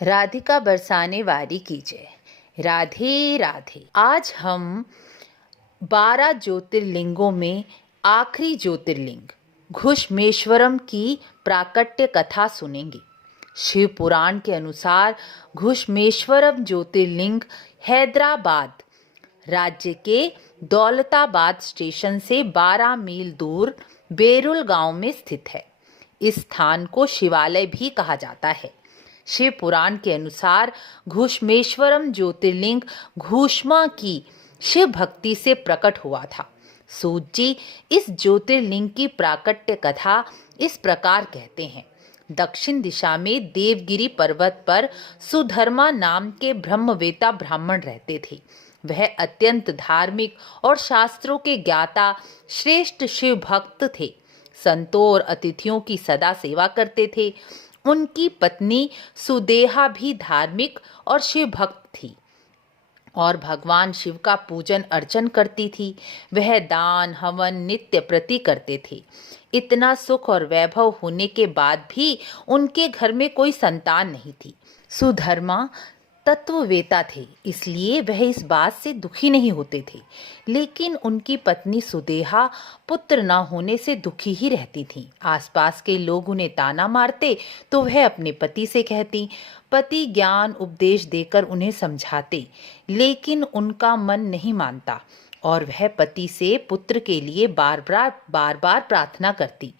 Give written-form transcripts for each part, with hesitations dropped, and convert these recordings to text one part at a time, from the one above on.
राधिका बरसाने वारी कीजिए। राधे राधे। आज हम 12 ज्योतिर्लिंगों में आखिरी ज्योतिर्लिंग घुश्मेश्वरम की प्राकट्य कथा सुनेंगे। शिव पुराण के अनुसार घुश्मेश्वरम ज्योतिर्लिंग हैदराबाद राज्य के दौलताबाद स्टेशन से 12 मील दूर बेरुल गांव में स्थित है। इस स्थान को शिवालय भी कहा जाता है। शिव पुराण के अनुसार घुश्मेश्वरम ज्योतिर्लिंग घुश्मा की शिव भक्ति से प्रकट हुआ था। सूत जी इस ज्योतिर्लिंग की प्राकट्य कथा इस प्रकार कहते हैं। दक्षिण दिशा में देवगिरी पर्वत पर सुधर्मा नाम के ब्रह्मवेता ब्राह्मण रहते थे। वह अत्यंत धार्मिक और शास्त्रों के ज्ञाता श्रेष्ठ शिव भक्त थे। संतों और अतिथियों की सदा सेवा करते थे। उनकी पत्नी सुदेहा भी धार्मिक और शिव भक्त थी और भगवान शिव का पूजन अर्चन करती थी। वह दान हवन नित्य प्रति करते थे। इतना सुख और वैभव होने के बाद भी उनके घर में कोई संतान नहीं थी। सुधर्मा तत्ववेता थे, इसलिए वह इस बात से दुखी नहीं होते थे। लेकिन उनकी पत्नी सुदेहा पुत्र न होने से दुखी ही रहती थी। आसपास के लोग उन्हें ताना मारते तो वह अपने पति से कहती। पति ज्ञान उपदेश देकर उन्हें समझाते, लेकिन उनका मन नहीं मानता और वह पति से पुत्र के लिए बार बार प्रार्थना करती।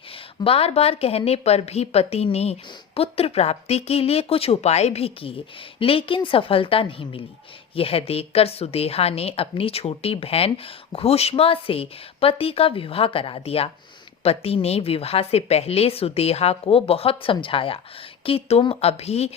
बार बार कहने पर भी पति ने पुत्र प्राप्ति के लिए कुछ उपाय भी किए, लेकिन सफलता नहीं मिली। यह देखकर सुदेहा ने अपनी छोटी बहन घुश्मा से पति का विवाह करा दिया। पति ने विवाह से पहले सुदेहा को बहुत समझाया कि तुम अभी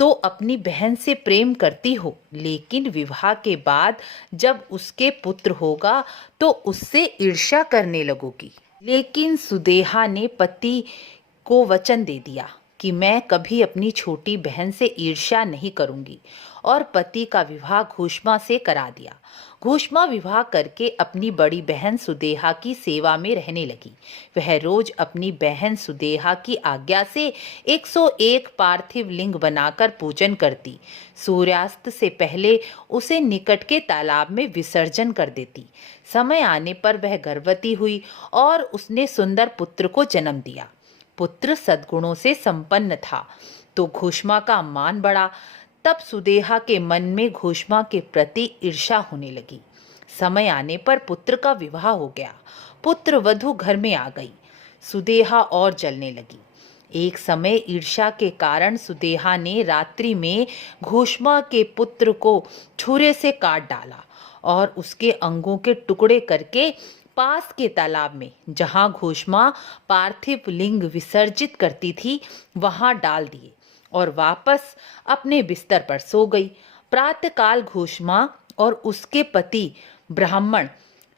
तो अपनी बहन से प्रेम करती हो, लेकिन विवाह के बाद जब उसके पुत्र होगा तो उससे ईर्ष्या करने लगोगी। लेकिन सुदेहा ने पति को वचन दे दिया कि मैं कभी अपनी छोटी बहन से ईर्ष्या नहीं करूंगी और पति का विवाह घुश्मा से करा दिया। घुश्मा विवाह करके अपनी बड़ी बहन सुदेहा की सेवा में रहने लगी। वह रोज अपनी बहन सुदेहा की आज्ञा से 101 पार्थिव लिंग बनाकर पूजन करती। सूर्यास्त से पहले उसे निकट के तालाब में विसर्जन कर देती। समय आने पर वह गर्भवती हुई और उसने सुंदर पुत्र को जन्म दिया। पुत्र सद्गुणों से संपन्न था तो घुश्मा का मान बढ़ा। तब सुदेहा के मन में घुश्मा के प्रति ईर्ष्या होने लगी। समय आने पर पुत्र का विवाह हो गया। पुत्र वधू घर में आ गई। सुदेहा और जलने लगी। एक समय ईर्ष्या के कारण सुदेहा ने रात्रि में घुश्मा के पुत्र को छुरे से काट डाला और उसके अंगों के टुकड़े करके पास के तालाब में, जहां घुश्मा पार्थिव लिंग विसर्जित करती थी, वहां डाल दिए और वापस अपने बिस्तर पर सो गई। प्रातःकाल घुश्मा और उसके पति ब्राह्मण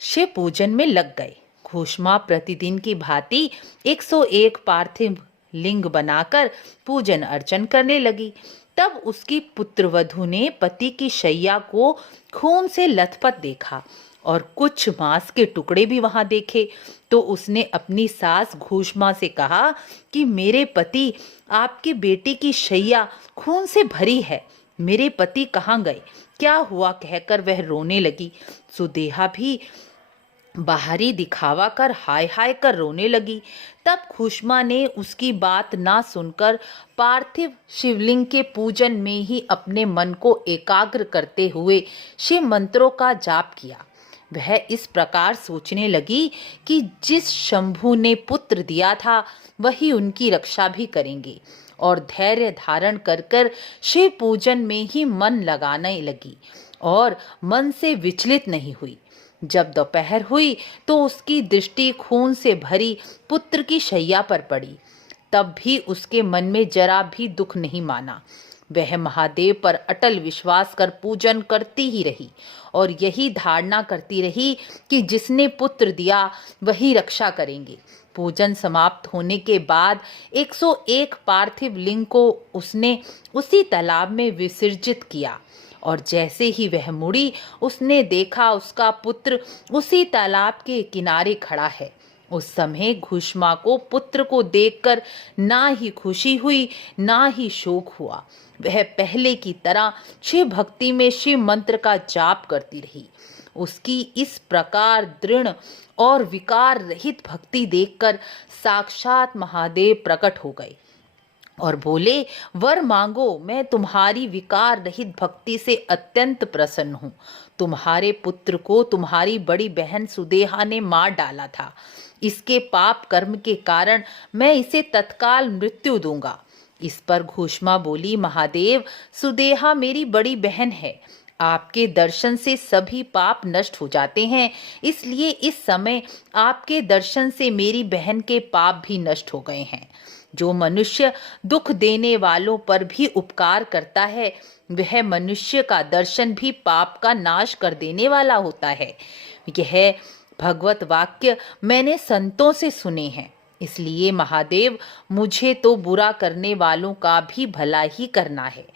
शिव पूजन में लग गए। घुश्मा प्रतिदिन की भांति 101 पार्थिव लिंग बनाकर पूजन अर्चन करने लगी। तब उसकी पुत्रवधू ने पति की शैया को खून से लथपथ देखा और कुछ मांस के टुकड़े भी वहां देखे तो उसने अपनी सास घुश्मा से कहा कि मेरे पति, आपकी बेटी की शैया खून से भरी है। मेरे पति कहाँ गए, क्या हुआ कहकर वह रोने लगी। सुदेहा भी बाहरी दिखावा कर हाय हाय कर रोने लगी। तब घुश्मा ने उसकी बात ना सुनकर पार्थिव शिवलिंग के पूजन में ही अपने मन को एकाग्र करते हुए शिव मंत्रों का जाप किया। वह इस प्रकार सोचने लगी कि जिस शंभु ने पुत्र दिया था वही उनकी रक्षा भी करेंगे और धैर्य धारण कर कर शिव पूजन में ही मन लगाने लगी और मन से विचलित नहीं हुई। जब दोपहर हुई तो उसकी दृष्टि खून से भरी पुत्र की शैया पर पड़ी। तब भी उसके मन में जरा भी दुख नहीं माना। वह महादेव पर अटल विश्वास कर पूजन करती ही रही और यही धारणा करती रही कि जिसने पुत्र दिया वही रक्षा करेंगे। पूजन समाप्त होने के बाद 101 पार्थिव लिंग को उसने उसी तालाब में विसर्जित किया और जैसे ही वह मुड़ी उसने देखा उसका पुत्र उसी तालाब के किनारे खड़ा है उस समय घुष्मा को पुत्र को देखकर ना ही खुशी हुई ना ही शोक हुआ। वह पहले की तरह शिव भक्ति में शिव मंत्र का जाप करती रही। उसकी इस प्रकार दृढ़ और विकार रहित भक्ति देखकर साक्षात महादेव प्रकट हो गए और बोले, वर मांगो, मैं तुम्हारी विकार रहित भक्ति से अत्यंत प्रसन्न हूँ। तुम्हारे पुत्र को तुम्हारी बड़ी बहन सुदेहा ने मार डाला था। इसके पाप कर्म के कारण मैं इसे तत्काल मृत्यु दूंगा। इस पर घुष्मा बोली, महादेव, सुदेहा मेरी बड़ी बहन है। आपके दर्शन से सभी पाप नष्ट हो जाते हैं, इसलिए इस समय आपके दर्शन से मेरी बहन के पाप भी नष्ट हो गए हैं। जो मनुष्य दुख देने वालों पर भी उपकार करता है, वह मनुष्य का दर्शन भी पाप का नाश कर देने वाला होता है। यह भगवत वाक्य मैंने संतों से सुने हैं। इसलिए महादेव, मुझे तो बुरा करने वालों का भी भला ही करना है।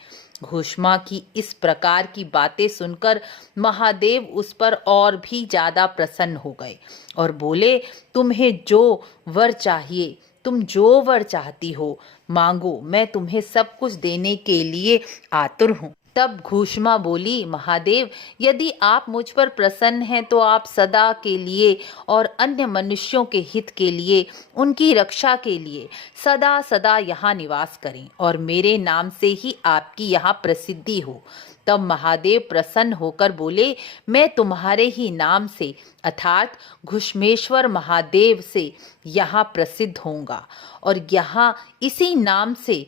घुष्मा की इस प्रकार की बातें सुनकर महादेव उस पर और भी ज्यादा प्रसन्न हो गए और बोले, तुम्हें जो वर चाहिए, तुम जो वर चाहती हो मांगो, मैं तुम्हें सब कुछ देने के लिए आतुर हूँ। तब घुष्मा बोली, महादेव, यदि आप मुझ पर प्रसन्न हैं तो आप सदा के लिए और अन्य मनुष्यों के हित के लिए, उनकी रक्षा के लिए सदा सदा यहाँ निवास करें और मेरे नाम से ही आपकी यहाँ प्रसिद्धि हो। तब महादेव प्रसन्न होकर बोले, मैं तुम्हारे ही नाम से अर्थात घुष्मेश्वर महादेव से यहाँ प्रसिद्ध होऊंगा और यहाँ इसी नाम से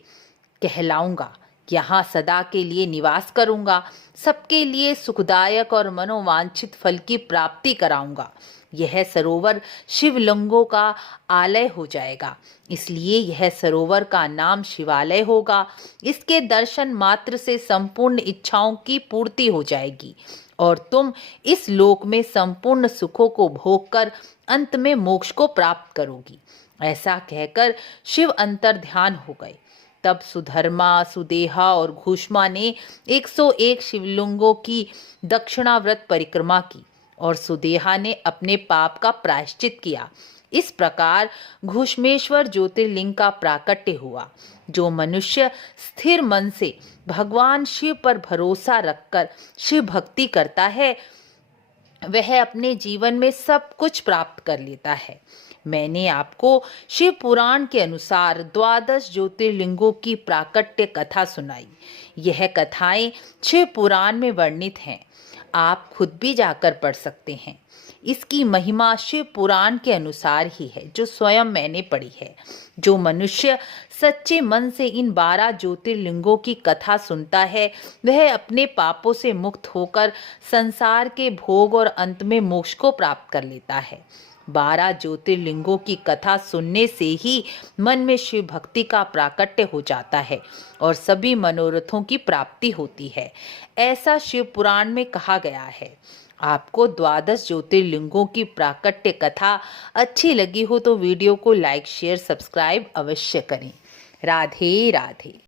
कहलाऊंगा। यहाँ सदा के लिए निवास करूंगा, सबके लिए सुखदायक और मनोवांछित फल की प्राप्ति कराऊंगा। यह सरोवर शिवलिंगों का आलय हो जाएगा, इसलिए यह सरोवर का नाम शिवालय होगा। इसके दर्शन मात्र से संपूर्ण इच्छाओं की पूर्ति हो जाएगी और तुम इस लोक में संपूर्ण सुखों को भोग कर अंत में मोक्ष को प्राप्त करोगी। ऐसा कहकर शिव अंतर ध्यान हो गए। तब सुधर्मा, सुदेहा और घुष्मा ने 101 शिवलिंगों की दक्षिणाव्रत परिक्रमा की और सुदेहा ने अपने पाप का प्रायश्चित किया। इस प्रकार घुष्मेश्वर ज्योतिर्लिंग का प्राकट्य हुआ। जो मनुष्य स्थिर मन से भगवान शिव पर भरोसा रखकर शिव भक्ति करता है, वह अपने जीवन में सब कुछ प्राप्त कर लेता है। मैंने आपको शिव पुराण के अनुसार 12 ज्योतिर्लिंगों की प्राकट्य कथा सुनाई। यह कथाएं शिव पुराण में वर्णित हैं। आप खुद भी जाकर पढ़ सकते हैं। इसकी महिमा शिव पुराण के अनुसार ही है, जो स्वयं मैंने पढ़ी है। जो मनुष्य सच्चे मन से इन 12 ज्योतिर्लिंगों की कथा सुनता है, वह अपने पापों से मुक्त होकर संसार के भोग और अंत में मोक्ष को प्राप्त कर लेता है। 12 ज्योतिर्लिंगों की कथा सुनने से ही मन में शिव भक्ति का प्राकट्य हो जाता है और सभी मनोरथों की प्राप्ति होती है। ऐसा शिव पुराण में कहा गया है। आपको 12 ज्योतिर्लिंगों की प्राकट्य कथा अच्छी लगी हो तो वीडियो को लाइक, शेयर, सब्सक्राइब अवश्य करें। राधे राधे।